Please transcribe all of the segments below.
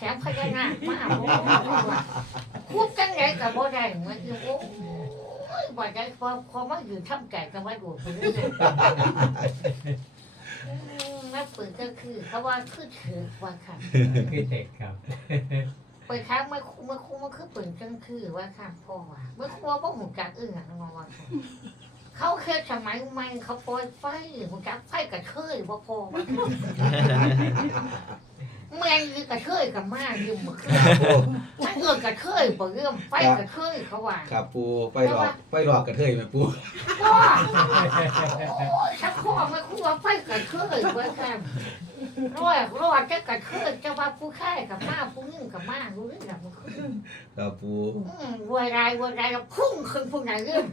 ถมพญานาคมาโอ้ว่าพูดจังไงกับบ่ได้เหมือนอยู่โอ้ยบ่ได้พอพอมาอยู่ทำใจกันว่าดูไปเรื่อยๆอืมนักปืนก็คือเขาว่าคือถือว่าค่ะคือเด็กครับไปค้างเมื่อเมื่อคู่เมื่อคือปืนจังคือว่าค่ะพ่อว่าเมื่อครัวบ่หูจักอึ้งอะน้องว่าค่ะเขาเคยสมัยใหม่เขาปล่อยไฟหูจักไฟกระเทยบ่พอว่า แม่งคือกระเทยกับมายืมมาคือครับปูมันเอินกระเทยบ่เรื่องไฟกระเทยเขาว่าครับปูไปหลอกไปหลอกกระเทยไหมปูพ่อโอ้ยถ้าพ่อมาคู่ว่าไฟกระเทยเว้ยค่ะรอดรอดจะกระเทยจะว่าผู้ชายกับมาผู้หญิงกับมารู้เรื่องแบบมันคือครับปูอืมวัวรายวัวรายแล้วพุ่งขึ้นพุ่งไหนเรื่อง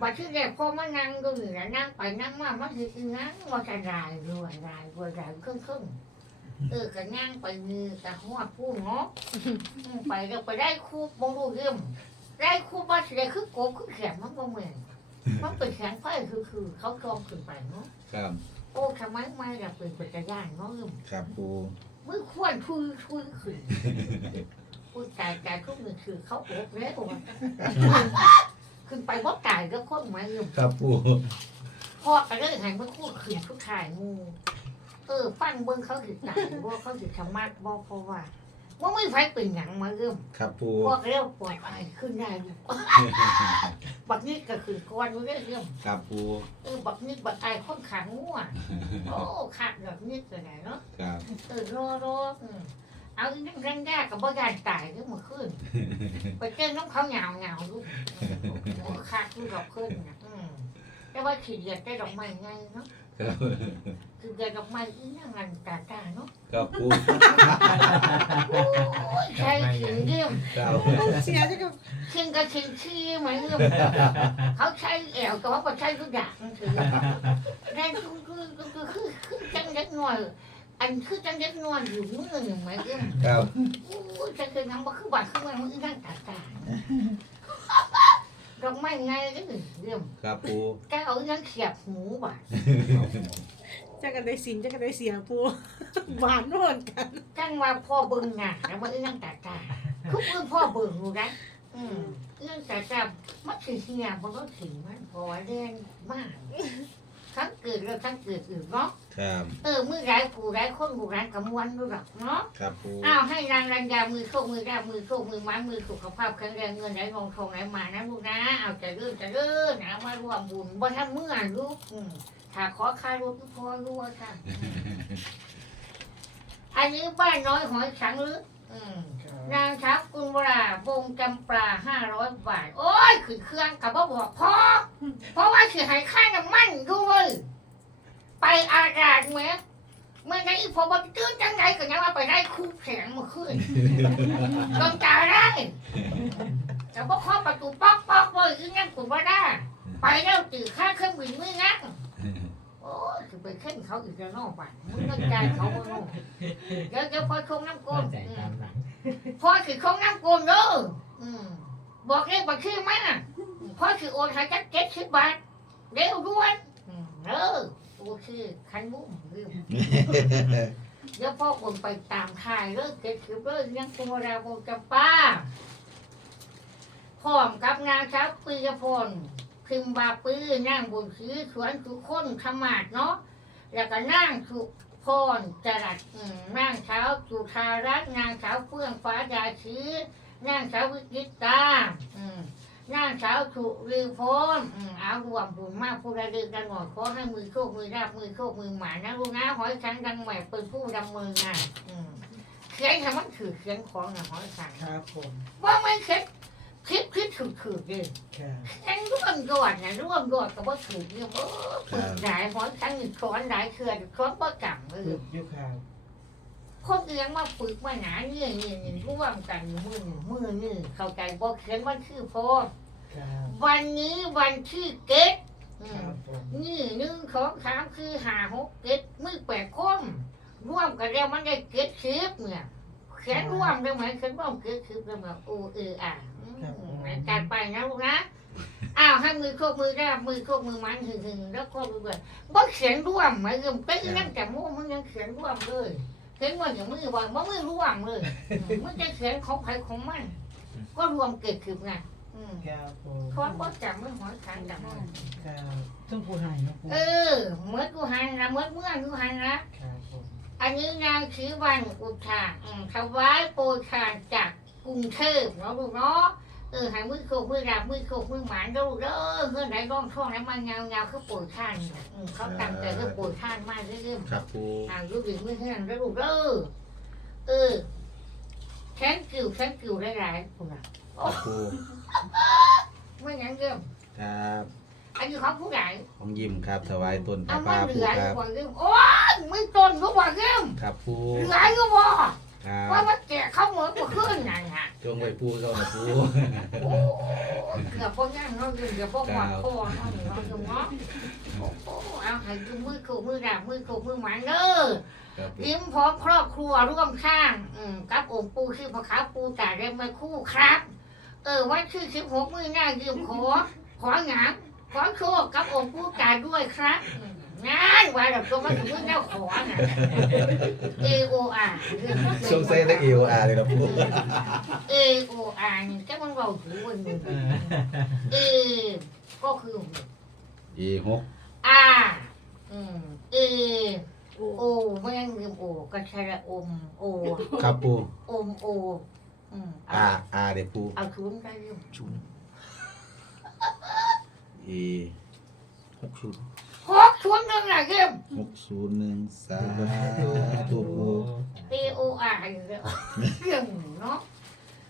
บัดที่แรกพอมานั่งดูนี่นะนั่งไปนั่งมามันคืออีนั่งว่าจะรายวัวรายวัวรายครึ่งครึ่งๆ เออก็นั่งไปมือกับหัวผู้เนาะอืมไปแล้วไปได้คู่มองดูเรื่องได้คู่บ้านสิได้คือโกบคือแขมมันบ่เหมือนมันเป็นแขงไฟคือคือ เขากรองขึ้นไปเนาะครับโอ้ทำไมไม่แบบเป็นปัจจัยเนาะเรื่องครับปูมือควรทุยทุยขึ้นพูดกายกายทุกหนึ่งคือเขาโอบแล้วขึ้นไปบ่กายก็คนมาอยู่ครับปูพ่อก็เลยหันมาพูดขึ้นทุกทายงู เออฟังเบิ้งเขาถือตายว่าเขาถือธรรมะบอกเพราะว่าว่าไม่ไฟเป็นหยังมาเริ่มครับปูพ่อก็เรียกปล่อยไปขึ้นได้อยู่บักนี้ก็คือก้อนเรื่องเรื่องครับปูเออบักนี้บักไอายคนขังงัวโอ้ขาดแบบนี้ก็ได้เนาะครับเออรอรออืมเอาอีนั่งรังยากกับบ่ยานตายก็มาขึ้นไปเจ้น้องเขาเหงาเหงาลูกโอ้ขาดลูกดอกขึ้นนะอืมแต่ว่าขีดเดียดได้ดอกไม้ไงเนาะ ครับคือเดียดดอกไม้อีนั่งรันตาตาเนาะครับปูโอ้ยใช่ขิงเยี่ยมครับเสียจะกับขิงกับขิงขี้ไหมเยี่ยมเขาใช้แอวแต่ว่าเขาใช้ทุกอย่างคือแรงคือคือคือคือคือจังเล็กน้อย อันคือจังเล็กน้อยอยู่มือหนึ่งไหมเยี่ยมครับโอ้ยจะเคยนำมาคือบัตรคือมันมันนั่งตาตา ดอกไม้ไงก็เรื่องครับปูแกเอายังเขียบหูบ่ะจะกันได้สินจะกันได้เสียปูหวานโน่นกันจังว่าพ่อเบิ่งน่ะแล้วมันนั่งตาตาคือเบิ่งพ่อเบิ่งรู้ได้อืมเรื่องตาตามันคือเสียมันก็ถึงมันพอแรงมาก ทั้งเกิดแล้วทั้งเกิดอื่นเนาะครับเออมือไรผู้ไรคนผู้ไรกำมวนรู้หรอกเนาะครับปูอ้าวให้นางรัญญามือโชคมือราบมือโชคมือไม้มือสุขภาพแข็งแรงเงินไหลทองทองไหลมานะลูกนะเอาใจเลื่อนใจเลื่อนนะมาร่วมบุญบ่ทำเมื่อลูกอืมถ้าขอค่ารถก็พอรู้ว่าค่ะอันนี้บ้านน้อยหอยสังลึกอืมนางทัพกุลวราวงจำปลาห้าร้อยบาท โอ้ยขึ้นเครื่องกับบ่บอกพอเพราะว่าคือให้ค่าน้ำมันด้วย ไปอากาศไหมเมื่อไงพอมาตื้นจังไรก็ยังว่าไปได้คู่แข็งมาขึ้นจนตายได้แต่พอเข้าประตูป๊อกป๊อกเลยอีนั่นกูว่าได้ ไปแล้วตื่นค่าเครื่องบินมืองั้นโอ้ยคือไปขึ้นเขาอีกแล้วเนอกไปมึงก็ใจายเขาบ่เนอกเดี๋ยวเดี๋ยวพอชงน้ำก้นใจอืตามมหลังพอคือชงน้ำก้นเด้ออืมบอกเลขบัญชีมาพอคือโอนให้จักเจ็ดสิบบาทเร็วด่วนอืมเออ โอเคคันมุ้งลืมเดี๋ยวพ่อคนไปตามทายเลิกเก็บคือเลิกยังตัวเราคงจะป้าพร้อมกับนางสาวปียพลพิมพ์บาปื้อนั่งบนซื้อสวนทุกคนขมาดเนาะแล้วก็นั่งสุพรจรัสอืมนั่งเช้าวสุธารัตน์นางสาวเฟื่องฟ้าดาชื้อนั่งสาววิกิตาอืม นั่งสาวสุรีพรอืมเอารวมบุญมากผู้ใดเดินกันหมดขอให้มือโชคมือราบมือโชคมือหมานะลูกนะหอยฉันดังใหม่เป็นผู้ดำมืองานอืมเขียนทำมันถือเขียนของนะหอยฉันครับผมว่าไม่เขียนคลิปคลิปถือถือเลยครับฉันร่วมยอดนะร่วมยอดกับว่าถือเนี่ยโอ้ปึกหลายหอยฉันนี่สอนหลายเขื่อนสอนประจำเลฝึยกอยู่ ครับคนเลี้ยงมาฝึกมาหนาเนี่ยเนี่ยเนี่ยร่วมกันมือหนึ่งมือหนึ่งเข้าใจบอกเขียนวันชื่อพอครับวันนี้วันที่เก็ตอืคมรับผมนี่หนึ่งสองสามคือหาหกเก็ดมือแปดคนร่วมกันแล้วมันได้เก็ดคลิปเนี่ยเขียนร่วมได้ไหมเขียนร่วมเก็ดคลิปได้ไหมโอ้เอออะอืมการไปนะลูกนะอ้าวให้มือโคกมือแรบมือโคกมือมันหึงหึงแล้วก็มือเบื่อบ่เขียนร่วมไหมเออเป็นนั่นแต่โม่มึงยังเขียนร่วมเลย เห็นว่าอย่างมือว่าว่ามือร่วงเลยอืมมันจะเขียนของใครของมัน ก็รวมเกิดขึ้นไงอืมครับปูเพราะว่าจับมือหัวขันจับมือครับต้องปูหายนะปูเออเมื่อกูหันนะเมื่อเมื่อกูหันนะ ครับผมอันนี้นางชีวันอุทาอืมถวายโปรยทานจากกรุงเทพเนาะลูกเนาะ เออใหายมือโคกมือดาบมือโคกมือหมานเด้อลูกเด้อเพื่อนไหนร้องท่องไหนมันเงาเงาเขาโปรยทานน่ะอืมเขาตั้งใจเขาโปรยทานมากเรื่อยๆครับปูทางรู้ดีไม่เห็นแล้วลูกเด้อเออแขนกิ่วแขนกิ่วหลายๆคุณน่ะครับปูไม่งั้นเรื่องครับอันนี้ของผู้ใหญ่ของยิ้มครับถวายต้นเอาผ้ามาป่าเหปูลือคอยู่รับบ่เรื่องโอ้ยไม่ต้นก็บ่เรื่องครับปูเหลืออยู่บ่ ครับว่ามันแก่เข้าเหมือนบ่ขึ้นนั่นฮะจงไว้ปูเจ้านะปูโอ้ยเกือบพวกย่างเนาะเกือบพวกหมอนคอเนาะเนาะเนาะโอ้เอาให้ดูมือโขกมือดาบมือโขกมือหมันเด้อครับยิ้มพร้อมครอบครัวร่วมข้างอืมกับองค์ปูชื่อพระขาวปูตาเรียมมาคู่ครับ เออวันชื่อสิบหกมือหน้ายืมขอขอหยามขอโชคกับองค์ปูตาด้วยครับอืม งานว่าแบบตัวมันถึงมือแนวขอน่ะเอโออาร์ช่วงเซ่ตะเอวอาเลยครับปูเอโออาร์นี่แค่มันเราถือวันหนึ่งเอก็คือ อีหกอาอืมเอโอ้โอไม่ยังลืมโอกระชระอมโอครับปูอมโออืมเอาอาอาเด็ปูเอาชุนได้ยังชุนอีหกชุน หกชุนย์หนึ่งอะยังหกศูนย์หนึ่งสาธุปูเอโออาร์อยู่แล้วยังเนาะ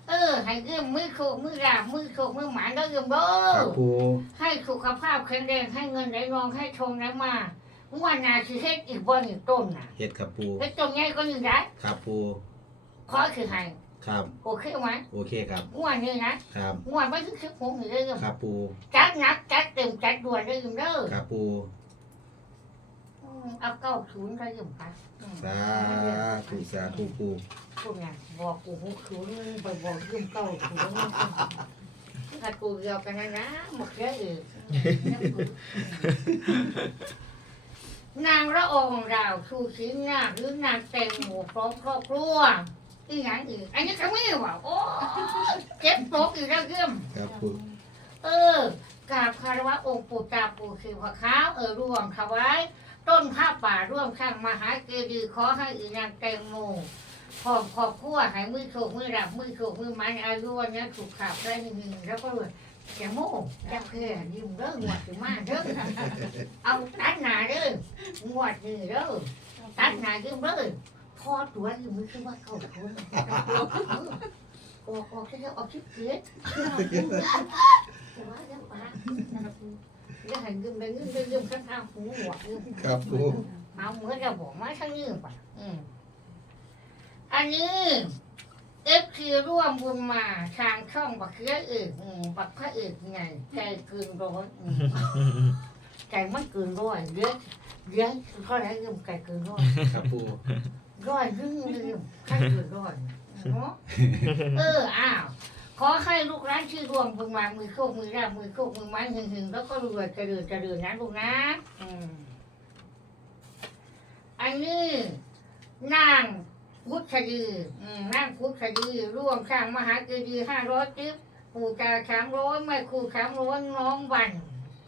เออ ให้ยืมมือโคกมือราบมือโคกมือหมานแล้วยืมเด้ครับปูให้สุขภาพแข็งแรงให้เงินไหลรองให้ชงไหลมาวันหนาสิเฮ็ดอีกบ่อีกต้นน่ะเฮ็ดครับปูเฮ็ดต้นใหญ่ก็ยังได้ครับปูขอคือให้ครับโอเคไหมโอเคครับงวดนี้นะครับงวดไม่ถึงสิบหกนี่เด้อครับปูจัดหนักจัดเต็มจัดด่วนได้อยืมเด้อครับปู เอาเก้าศูนย์ได้ยืมค่ะอืมสาธุสาธุปูพวกเนี่ยบอกกูหกศูนย์มึงไปบอกยืมเก้าศูนย์ถ้ากูเดียวกันนะนะหมดเยอะอีกนางละอองดาวชูชีนาคหรือนางแตงโมพร้อมครอบครัวอีกอย่างอื่นอันนี้ก็ไม่ว่าโอ้เจ็บโต๊ะอีกแล้วเยี่ยม ครับปูเออกราบคารวะองค์ปู่ตาปู่คือพระขาวเออร่วมถวาย ต้นผ้าป่าร่วมข้างมหาเจดีขอให้อีนางแตงโมขอบขอบขั้วให้มือโฉกมือดับมือโฉกมือไม้อายุวันนี้ถูกขับได้หนึ่งแล้วก็เลยแกโม่ยักเพื่อยิ้มเด้อหวดถึงมาเด้อเอาตัดหนาเด้อหวดนี่เด้อตัดหนายิ้มเด้อพอตัวยิ้มมือคือว่าเขาคนออกออกแค่ออกชิบเสียว่าแล้วปะแล้วหันยืมได้ยืมได้ยืมข้างทางหูหัวยืมครับปูเอาเหมือนเราบอกมาทั้งยืมปะอืมอันนี้เอฟซีร่วมบุญมาทางช่องบักเคืออื่นอืมบักพระอื่นไงใจเกินร้อยอืมใจมันเกินร้อยเยอะเยอะเท่าไหรยืมใจเกินร้อยครับปูร้อยยืมยืมใครเกินร้อยเนาะเอออ้าว ขอให้ลูกร้านชื่อรวมพึงมามือโคมือราบมือโคมือไม้หึงหึงแล้วก็รวยเจริญเจริญนะลูกนะอืมอันนี้นางพุทธดีอืมนางพุทธดีร่วมสร้างมหาเจดีย์ห้าร้อยจิ๊บปู่ตาสามร้อยแม่ครูสามร้อยน้องวัน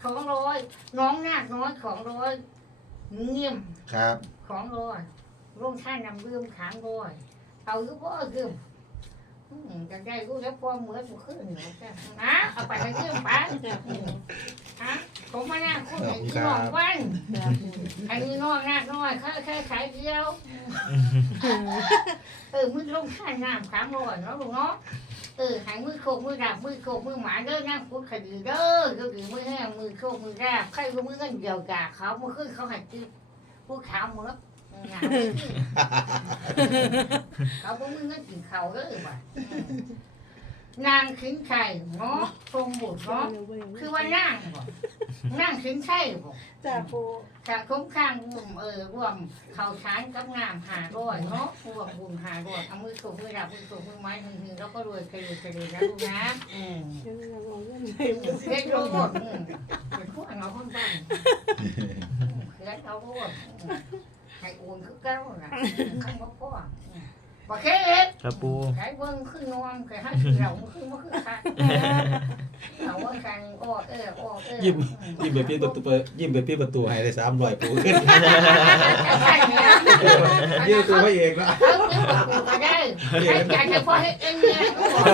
สองร้อยน้องนาคน้อยสองร้อยเงียมครับ สองร้อยร่วมท่านนำเรื่มขางร้อยเอายุบว่าเรื่อืม จะได้รู้แล้วพอเหมือนกูขึ้นเหนือจ้ะนะเอาไปให้เรื่องไปฮะผมมาหน้าคุณเห็นที่น้องวันอันนี้น้องหน้าน้อยแค่แค่ขายเดียวเออมือลงข้างน้ำขามร้อยเนาะลูกเนาะเออหายมือโคกมือดาบมือโคกมือหมาเด้อนั่งพูดคดีเด้อเดี๋ยวมือแห้งมือโคกมือดาบใครก็มือเงินเดียวกาเขามือขึ้นเขาใหายตีพูดขาวหมดงาน เขาบ่มือเงินกินเขาเลยว่ะนางขิงไข่เนาะทรงบุตรเนาะคือว่านางบ่นางขิงไข่บ่จ้าปูจากคุ้มข้างรวมเออรวมเขาชานกับงามหาร้อยเนาะรวมบุญหาร้อยเอามือถูกมือดับมือถูกมือไม้หนึ่งหนึ่งแล้วก็รวยเคยเคยนะลูกนะอืมยังยังเอาเงินไหนเฮ็ดรู้หมดอืมเป็นพวกเอาคนบ้านอืมเฮ็ดเอารู้หมดอืม ให้โอนคือเก้านะคำว่าพ่ออืมบอกแค่เอ็ดครับปูใช้เบิ้งขึ้นนวมแค่ให้เราขึ้นมาขึ้นคันเอาว่าคันอ้อเอออ้อเออยิ้มยิ้มแบบพี่ประตูเปิดยิ้มแบบพี่ประตูให้ได้สามร้อยปูขึ้นใช่เนี่ยยิ้มตัวพระเอกนะเขาเกี่ยวกับกูก็ได้ใช้จ่ายเฉพาะให้เองเนี่ยก็บอก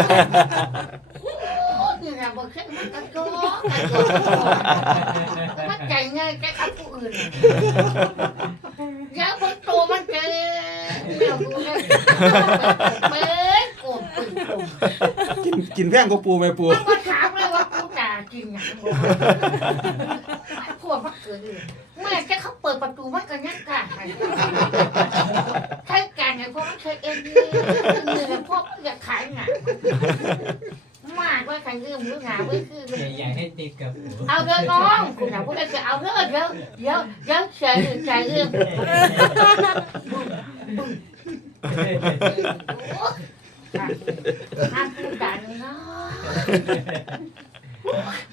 โอ้นี่นะบอกแค่มันกระโจกกระโจกมันใจง่ายแค่กับผู้อื่นเดี๋ยวคนโตมันเจอเดี๋ยวกู เนี่ยเป็นกงปืนโกงกินกินแพงกว่าปูไหมปูมันมาถามเลยว่ากูด่าจริงอย่างบ่พวกมันเกิดเลยแม่แค่เขาเปิดประตูมันก็ยังกล้าให้ใช้การไงพราะมันใช้เองนี่ยเนี่อยพวกอยากขายหนังมากว่าใครเรื่องมือหนาไว้คืออยากให้ติดกับเอาเด้อน้องคุณน่ะพูดได้จะเอาเด้อเดี๋ยวเดี๋ยวเดี๋ยวเสียใจเรื่อง ห้ามพูดกันเนาะ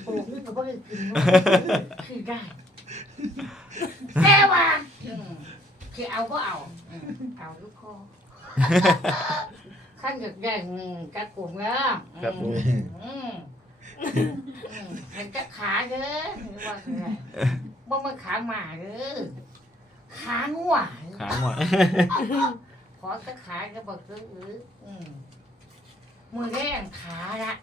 โอ้ยก็ไม่ได้กินเนาะคือได้แต่ว่าอืมคือเอาก็เอาอืมเอาลูกคอขั้นอยากได้อืมกระกลุ่มแล้ว ครับปูอืมอืมมันจะขาเด้อหรือว่าอะไรบ่มันขาหมาเด้อขางัวขาหัวข อจะขาจะบอกเด้อเอออืมมือแรงขาละ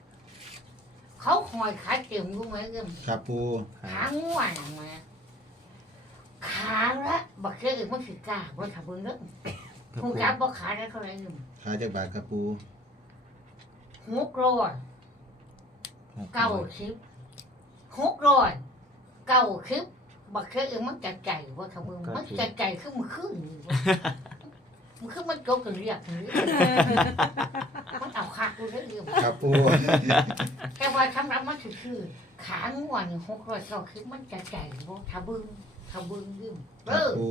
เขาหอยขาเต็มรู้ไหมเอิ่มครับปูขางัวน่ะมาขาละบอกเด้อเออมันสิกล้าบ่ถ้าเบิ่งเด้อครับหูปูจับบ่ขาได้เท่าไหร่เอิ่มขาจากบาทครับปูหกร้อยเก้าคลิปหกร้อยเก้าคลิปบักเคยเออมันจะใจว่าทำมึงมันจะใจขึ้นมันขึ้น นี่วะมันขึ้นมันโจกกันเรียกนี่มันเอาขากูได้เรียกครับปูแต่ว่าทำรับมันคือคือ ขาง่วนหกร้อยเก้าคลิปมันจะใจว่าทำบึงทำบึงยืมคเอรับอปู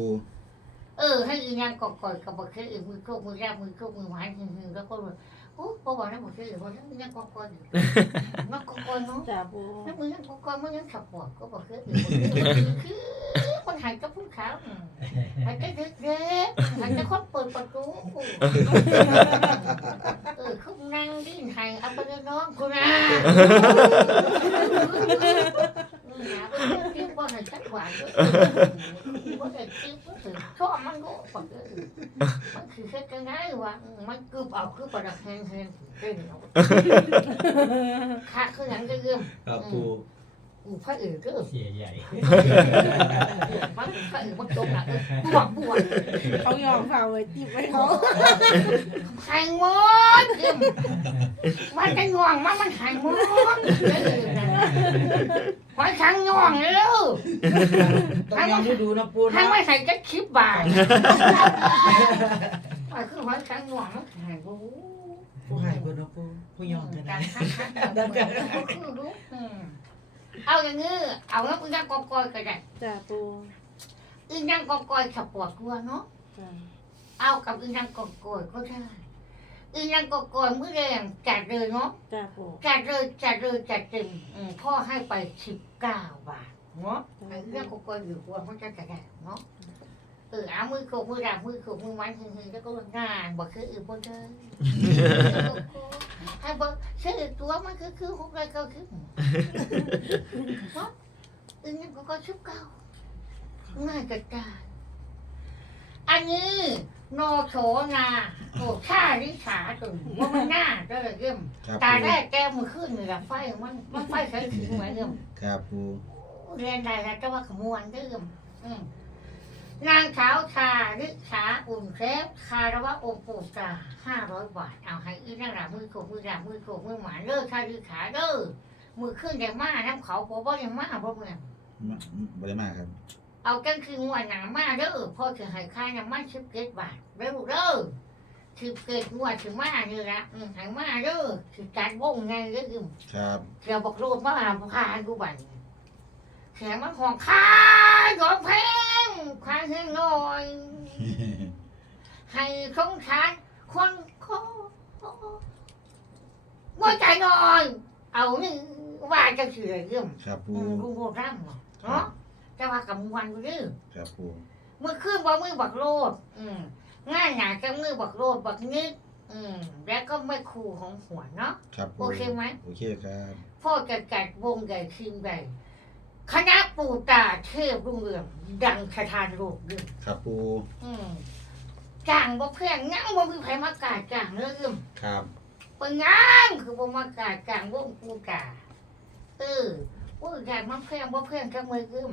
เออ ให้อีนางกอดๆกับบักเคยเออมือโคกมือแรกมือโคกมือหวานหึงๆแล้วก็เลยโอ้พอบอกนะบักเคยเออว่าอีนางกอดๆอยู่นางกอดๆเนาะจ้าปูแล้วมึงยังก่อนมึงยังขับปวดก็บอกคือคือค นหายก็พูดเขาหายใจเด็กๆหายใจคนเปิดประตูเออคุณนั่งดิ้นหายเอาไปเลยน้องคุณนะหาไปจิ้มบ่หายชักหวานด้วยบ่ได้จิ้มก็ถึงชอบมันก็ปกติมันคือแค่กันไงวะมันกึบเอาคือประดับแหงๆเต้นเอาขาคือหยังก็เรื่องครับปู อูพระเอกก็เสียใหญ่มันพระเอกมันตรงหนักบวกบวกเขายอมเฝ้าไว้จิ้มไว้เขาหายหมดเอิ่มมันจะง่วงมันมันหายหมดมันขังง่วงแล้วต้องยอมดูนะปูให้นะไม่ใส่จะคลิปบาทมันคือมันขังง่วงมันหายหมดผู้หายเพิ่นนะปูผู้ยอมกันกานะรขังขังคือรู้ เอาอย่างนี้เอาแล้วอึ้งยังกอกอยก็ได้จ้าปูอึ้งยังกอกอยขับปวดกลัวเนาะจ้าเอากับอึนังกอกโกยก็ได้อึนังกอกโกยเมื่อแรงจัดเลยเนาะจ้าปูจัดเลยจัดเลยจัดเต็มอืมพ่อให้ไปสิบเก้าบาทเนาะไอ้เรื่องกอกโกยอยู่กลัวมันจะจะได้เนาะเออเอามือโขกมือดาบมือโขกมือมันหึงๆแล้วก็งานบอกคืออื่นบนเดิน ให้บอกเชื่อตัวมันคือคือหกร้อยเก้าคือเนาะอึนังกอกโกยสิบเก้าง่ายกระจายอันนี้โนโชนาโอ้ชาลิสาตุนว่ามันหน้าก็เลยเริ่มครับตาปูแรกแก้มือขึ้นนี่ละไฟมันมันไฟใช้ถึงเหมือนเดิมครับปูเรียนได้แล้วแต่ว่าขมวนเดิมอืมนางสาวชา ลิสาอุ่นเคฟคารวะองค์ปู่ตาห้าร้อยบาท เอาให้อีนั่งหลังมือโขกมือหลังมือโขกมือหมาเด้อชาลิสาเด้อมือขึ้นแดงมาน้ำเขาบอกว่ายังมาบ่เมืองมาบ่ได้มากครับ เอากันคืองวดหนังมาเด้อพ่อถือให้ค่าน้ำมันสิบเกตบาทเด้อเด้อสิบเกตงวดถึงมานี่ละอืมให้มาเด้อสิจัดวงไงเด้ออืมครับเดี๋ยวบอกรูดมาพาดูบันแขนมันของค่ายอมแพงค่ายให้หน่อย ให้สงสารคนโคว่าใจหน่อย เอานี่ว่าจะเสือเรื่องครับปูอืมลุงโบราณเนาะแต่ว่ากับมวันอยู่เด้อครับปูมมือขึ้นบ่มือบักโลด อืมงานหนาจะมือบักโลดบักนิดอืมแล้วก็ไม่ครูของหัวเนาะครับปูโอเคไหมโอเคครับพ่อจะจัดวงใหญ่คืนใหญ่คณะปู่ตาเทพรุ่งเรืองดังสถานโลกเรื่องครับปูอืม จ้างบ่เพื่อนงั้งบ่มีใครมากาจ้างเรื่องครับเป็นงั้งคือบ่มากาจ้างวงปู่ตาเออว่าอยากมาเพื่อนบ่เพื่อนก็มืออึม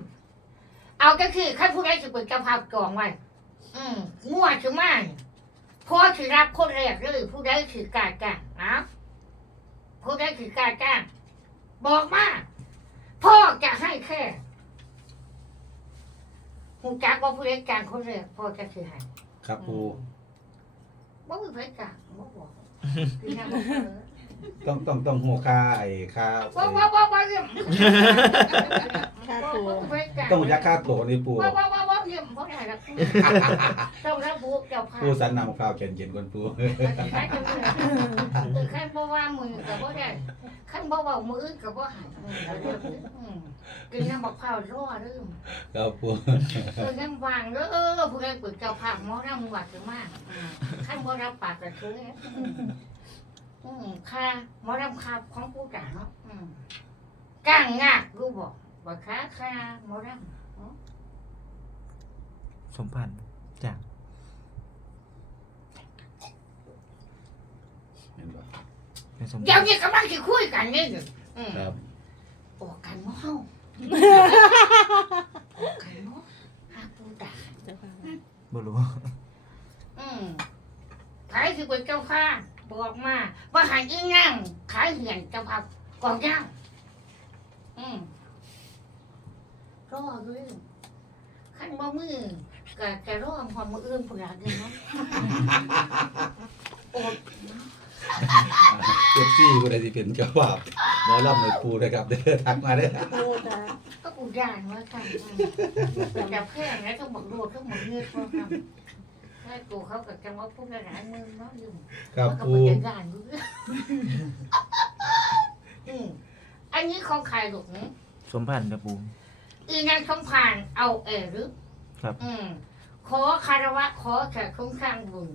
เอาก็คือขั้นผู้ใดสิเป็นเจ้าภาพจองไว้อืมมั่วคือไม่พ่อสิรับคนแรกเลยผู้ใดสิกาจ้างนะผู้ใดสิกาจ้าง บอกมาพ่อจะให้แค่หูจักว่าผู้เล่นการคนเรียกพ่อจะคือให้ ครับปูบ่มีไผกลางบ่บอกคือยังบ่เออต้องต้องต้องหัวค่าไอ้ค่าบ่บ่บ่บ่เรื่องค่าตัวบ่มีไผกลางต้องยักค่าโตนี่ปูบ่บ่บ่บ่ เรื่องบ่ได้ละต้องระบุเจ้าภาพปูสันนำข้าวเย็นๆก่อนปูใครจะมือคือใครบ่ว่ามือก็บ่ได้คันบ่เว้ามือก็บ่ให้อืมกินน้ำบักพร้าวรอเด้อครับปูเออยังวางเด้อผู้ใดเปิดเจ้าภาพหมอรำวัดจะมากขั้นบ่รับปากกระทุ้งอืมค่าหมอรำคาของผู้จ่าเนาะอืมก้างงากรู้บอกว่าค่าค่าหมอร สมพันธ์จากเห็นปะเป็นสมำพัเดี๋ยวนธ์นี้กำลังจะคุยกันนี่อืมครับออกกันมั้งเฮาออกกันมั้งหาผู้จ่าเจ้าค่ะบ่รู้อืมขายคือเป็นเจ้าข้าบอกมาว่าหายอีนั่งขายเหียนเจ้าภาพกองย่างอืมรอด้วยขั้นบ่มือ ก็จะรอพอมืออื่นผู้หลานเด้เนาะโอ้เจ็บซี่กูได้สิเป็นเจ้าภาพหมอลำในปูนะครับเด้อทักมาได้อโอ้จ้าก็กูย่านว่ากันอืมแต่แค่นั้นต้องบอกโลดต้องบอกเงือกพอครับแค่กูเขากับจังว่าพูดหลายมือเนาะอยู่ครับก็ปูเป็นย่านอยู่อืมอันนี้ของใครลูกนี้สมพันธ์ครับปู อีนางสมพานเอาเอหรือ ครับ อืมขอคารวะขอแขกคุ้มข้างบุญ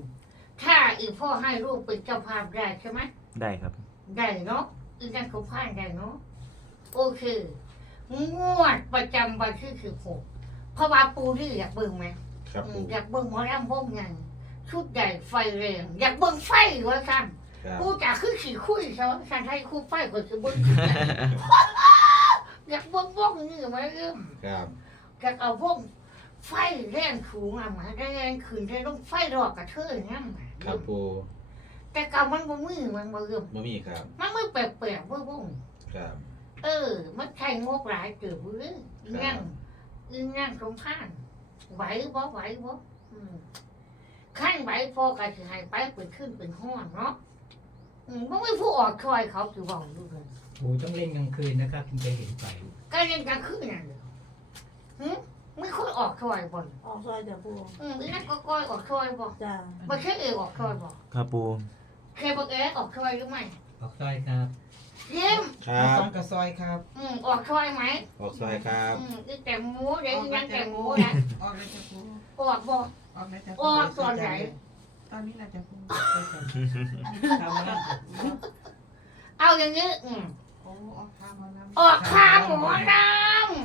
ถ้าอีพ่อให้ลูกเป็นเจ้าภาพได้ใช่ไหมได้ครับ ได้เนาะอีนางสมพานได้เนาะโอเค งวดประจำวันที่สิบหกเพราะว่าปูที่อยากเบิ่งไหมครับอืปูมอยากเบิ่งหมอลำวงยังชุดใหญ่ไฟแรงอยากเบิ่งไฟวะท่านครับกูจะขึ้นขี่คุยเขาท่านให้คู่ไฟก็จะเบิ่งอยากเบิ่งวงนี่ไหมเอิ่มครับจะเอาวง ไฟแรงสูงอะมาแรงขึ้นได้ต้องไฟรอกกระเทยนั่นมาครับปูแต่เก่ามันบ่มือมันบ่เริ่มบ่มีครับ มันมือแปลกๆเบ่วงครับ เออ มันใช่งกหลายเกิดเว้ยอีนั่งอีนั่งสมพานไหวบ่ไหวบ่อืมขั้นไหวพอก็สิให้ไปเป็นขึ้นเป็นห้อนเนาะอืมบ่มีผู้ออกคอยเขาสิเว้าอยู่เลยปูต้องเล่นกลางคืนนะครับถึงจะเห็นไฟก็เล่นกลางคืนนั่นเด้อหึ ไม่ค่อยออกคอยบ่นออกซอยจ้ะปูอืมอีนั่นก็ก้อยออกคอยบ่จ้าบ่ใช่เออออกคอยบ่ครับปูเคยบอกเออออกคอยหรือไม่ออกซอยครับเยี่ยมครับซอยกับซอยครับ อืมออกคอยไหมออกซอยครับ อืมอีแต่หมูเดี๋ยวอีนั่นแต่หมูนะออกเลยจ้ะปูออกบ่ ออกเลยจ้ะออกตอนไหน ตอนนี้นะจ้ะปูทำมาแล้วเอาอย่างนี้อืมโอ้ออกข้ามมาแล้วออกข้างหมูน้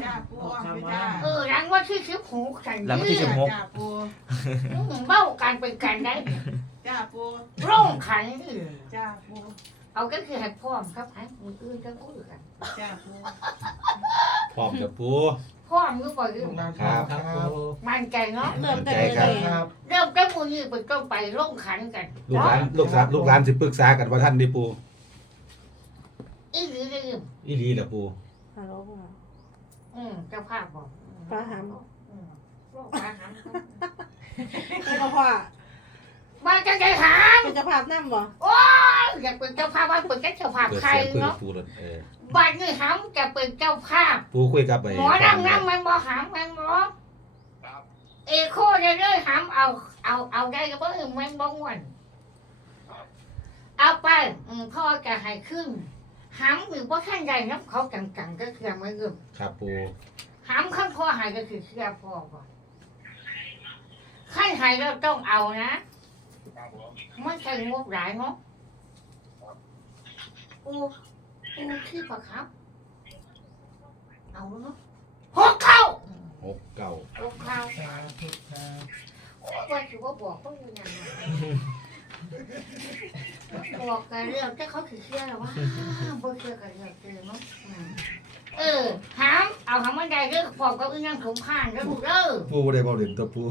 จ้าปูออกไปจ้าำเออรังว่าที่ชิบหูขันหลังวันที่ยืสิดบหก จ้าปูอืมเบ้ากันเป็นกันได้จ้าปูร่องขันยืดจ้าปูเอาก็คือให้พร้อมครับให้มืออื่นจะอุ้ยกันจ้าปูพร้อมกับปูพร้อมหรือเปล่ายืลูมกหลานครับครับปูมันใจเนาะเริ่มกันใจเลยครับครับ เริ่มแต่มือนี้เป็นต้นไปร่องขันกันลูกหลานลูกหลานลูกหลานสิปรึกษากันว่าท่านนี่ปู อีหรือลืมอีหลีล่ะปูฮัลโหลค่ะ อืมเจ้าภาพบอกปลาหามอืมปลาหามไม่ก็พ่อมาจะใจหามเป็นเจ้าภาพนั่บ่โอ้ยอยากเป็นเจ้าภาพว่าเป็นเจ้าภาพเปิดใครเสียงคุยกับเนาะปูเลยเออบัดนี้หามจะเป็นเจ้าภาพ ปูคุยกับไปหมอนั่งนั่งมันบอหามมันบอเอโคเลยเลยหามเอา เอาเอาได้ก็บ่เออมันบ่ม่วนเอาไปอืมพ่อจะให้ขึ้น หามหรือว่าท่านใดนับเขากังๆก็คือมันเอิ่มครับปูหามข้างพ่อใหายก็คือเชื่อพ่อก่อนขั้นไห้เราต้องเอานะไม่ใช่งบหลายงบปูปูขี้ปะครับ เอาเนาะหกเข้าหกเก้าหกเข้าสาธุครับว่าถือว่าบอกเขาอยู่ยังไง บอกกันเรื่องแต่เขาถือเชื่อหรอวะบ่เชื่อกันเรื่องเจอเนาะอืมเออหามเอาหามมันได้เรื่องพร้อมกับอีนั่งสมพานแล้วลูกเด้อปูบ่ได้บ่เล่นตัวปู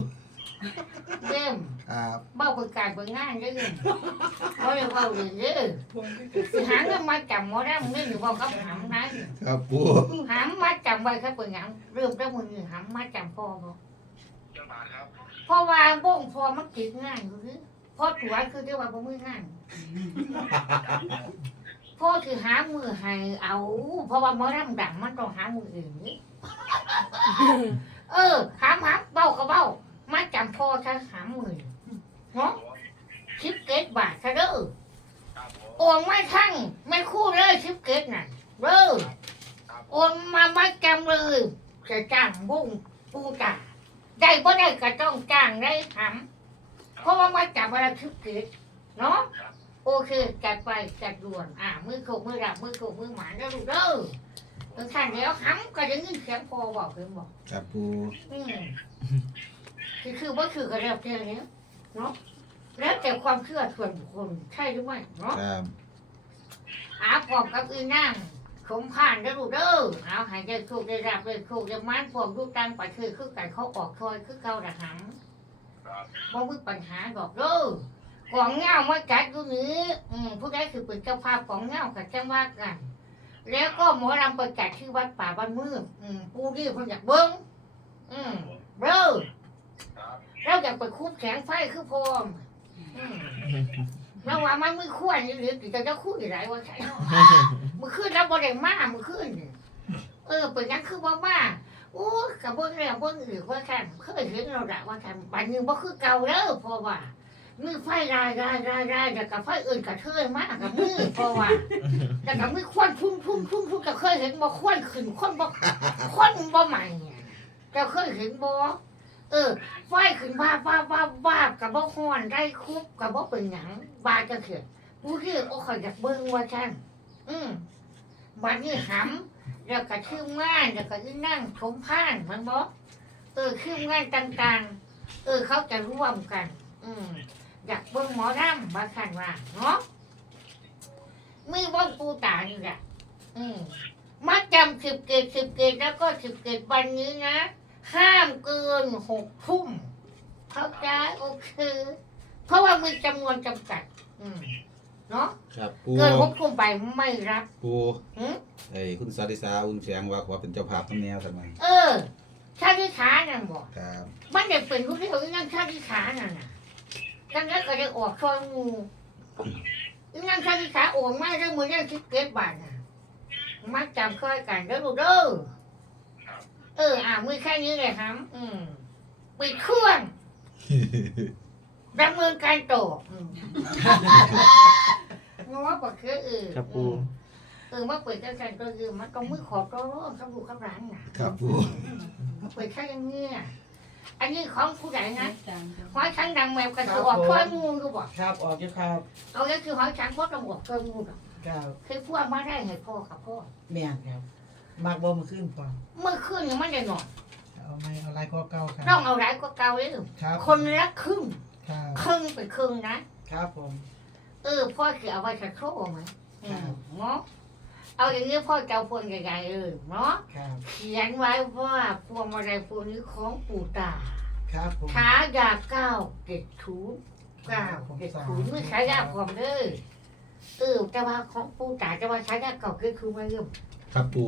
เริ่มครับเบ้าเปิดการเปิดงานเด้อเขาเรียกว่าเรื่องเด้อสิหาเงินมาจำหมอได้มึงนี่หรือว่าเขาหามนะครับปูหามมาจำไว้ครับเปิดงานเริ่มได้มือหามมาจำพ่อบ่เพราะว่าบ่งพอมันติดงานอยู่นี่ พ่อตัวคือเรียกว่าบ่มืองานพ่อคือหามือให้เอา เพราะว่าหมอรำดังมันต้องหามืออื่นนี่เออหามหามเบ้าก็เบ้ามาจำพ่อถ้าหามือเนาะชิปเกตบาทซะเด้อโอนไม่ทั้งไม่คู่เลยชิปเกตน่ะเด้อโอนมาไม่จำเลยจะจ้างบุ้งปูจ่าได้บ่ได้ก็ต้องจ้างได้หำ ราะว่ามาจับเวลาชิปเกตเนาะโอเคจัดไปจัดด่วน อ่า มือโขกมือดับมือโขกมือหมาแล้วลูกเด้อเออขันเดี๋ยวห้ำก็จะยินเสียงพอบอกเพิ่นบอกครับปูอืมคือคือว่าคือก็แล้วแต่เนี้ยเนาะแล้วแต่ความเชื่อส่วนบุคคลใช่หรือไม่เนาะครับอาพร้อมกับอีนั่งสมผ่านแล้วลูกเด้อเอาใหายใจโชคได้รับได้โชคได้มันพวกลูกตังไปคือคือกันเขาออกคอยคือเก่าระหัง บ่มีปัญหาดอกเด้อของเงามาจัดอยู่นี้อืมผู้ใดคือเป็นเจ้าภาพของเงากับจังว่ากัน แล้วก็หมอลำประจัดที่วัดป่าบ้านมืดอืมผู้ที่คนอยากเบิ้งอืมเบ้อเราอยากไปคูบแสงไฟคือพร้อมอืมแล้วว่ามันไม่ควรหรือจะจะคู่อะไรวะใช่เนาะมือขึ้นแล้วบ่ได้มามือขึ้นนี่เออเป็นยังคือบ่มา อู้กับเบิ้งแล้วเบิ้งอื่นว่ากันเคยเห็นเราละว่ากันบัดนึงบ่คือเก่าแล้วเพราะว่ามือไฟรายรายรายรายแต่กับไฟอื่นกับเทยมากกับมือเพราะว่าแต่กับมือควนพุ่งพุ่งพุ่งพุ่งก็เคยเห็นบ่ควนขึ้นควนบ่ควนบ่ใหม่เนี่เคยเห็นบ่เออไฟขึ้นบ้าบ้าบ้าบ้ากับบ่ฮ้อนได้คุบกับบ่เป็นหยังบาจะเกิดผู้ที่โอ้ขอยอยากเบิ่งว่าฉันอืมบัดนี้หำ แล้วก็ชื่อง่านแล้วก็อีนั่งชมพานมันบ่เออชื่องานต่างๆ เออเขาจะร่วมกัน อืมอยากเบิ่งหมอรำมาขันว่าเนาะมีบ้องปูตานี่แหละอืมมาจำสิบเกตสิบเกตแล้วก็สิบเกตวันนี้นะห้ามเกินหกทุ่มเข้าใจโอเค เพราะว่ามีจำนวนจำกัด อืม เนาะครับปูเกินหกทุ่มไปไม่รับปูหืมไอ้คุณสาธิสาอุ่นแสงว่าขอเป็นเจ้าภาพน้ำแนวทำไมเออชาติขานั่นบอกครับมันเด็กเป็นผู้ที่เขานั่งชาติขานั่นน่ะจังนั้นก็จะออกซอยงูอีนั่งชาติขาโอนมาเรื่องมือเรื่องคิดเก็บบาทน่ะมาจำค่อยกันเด้อลูกเด้อเอออ่ามือแค่นี้เลยครับ อืมปิดเครื่อง ดำเนินการต่ออืมง้อบอกคือเออครับปูเออมาเปิดกันกันก็คือมันต้องมือขอบตัวร้อนครับลูกครับร้านน่ะครับปูเปิดแค่อยังเงี้ยอันนี้ของผู้ใดนะจ้าหอยช้างดังแมวกระสือออกช่วยงูดูบ่ครับออกอยู่ครับเอาแล้วคือหอยช้างพ่อต้องออกช่วยงูดอกครับคือพวกมาได้ให้พ่อกับพ่อแม่นครับมากบ่มาขึ้นพอเมื่อคืนยังไม่ได้นอนเอาไม่เอาลายก็เก่าครัต้องเอาไรก็เกาเลยครับคนละครึ่ง ครับครึ่งไปครึ่งนะ ครับผม เออพ่อคือเอาไว้สักโชว์ไหมอืครัมบเนาะเอาอย่างนี้พ่อเจ้าพวงใหญ่ๆเออเนาะครับ เขียนไว้ว่าพวงมาลัยพวงนี้ของปู่ตาครับผม ขายาเก้าเจ็ดถูเก้าเจ็ดถูไม่ขายาพร้อมเด้อเออแต่ว่าของปู่ตาแต่ว่าขายาเก้าเจ็ดถูมาเริ่มครับปู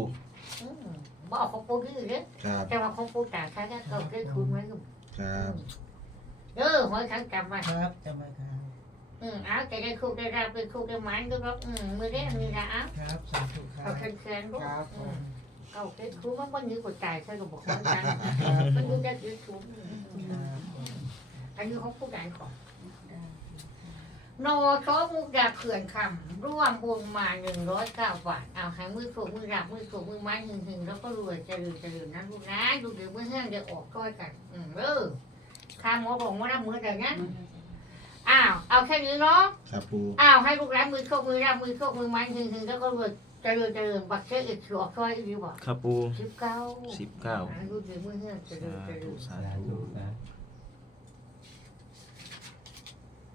อืมบอกของปู่นี่เด้อครับ แต่ว่าของปู่ตาขายาเก้าเจ็ดถูมาเริ่มครับ เออหอยทั้งจำไว้ครับจำไว้ครับ อืมเอาจะได้คุกได้ราบได้คุกได้หมันด้วยครับอืมมือเด้มีละเอาครับสาธุครัเอาบแข็งๆลูกครับผอืมมเก้าเจ็ดถูมันวันนี้กดตายใช่กับบอกคนจังครับมันดูได้เจ็ดถูอืมครับผมอันนี้ของผู้ใหญ่ก่อนโนโชมุกดาเขื่อนคำร่วมบุญมาหนึ่งร้อยเก้าบาทเอาให้มือถูกมือรับมือถูกมือไม้หึงหึงแล้วก็รวยเจริญเจริญนะลูกนะดูเดี๋ยวมือแห้งเดี๋ยวออกก้อยกัน อืมเออ ข้าหมอบอกว่ารับมือแต่นั้นอ้าว เอาแค่นี้เนาะ ครับปูอ้าว ให้ลูกหลานมือโชคมือรับมือโชคมือมันหึงหึงแล้วก็เบิดเจริญเจริญบักเชื่ออีกสวกซอยอีกบอกครับปูสิบเก้าสิบเก้าอายุถึงมือเฮือกเจริญ สาเจริธุญสาธุ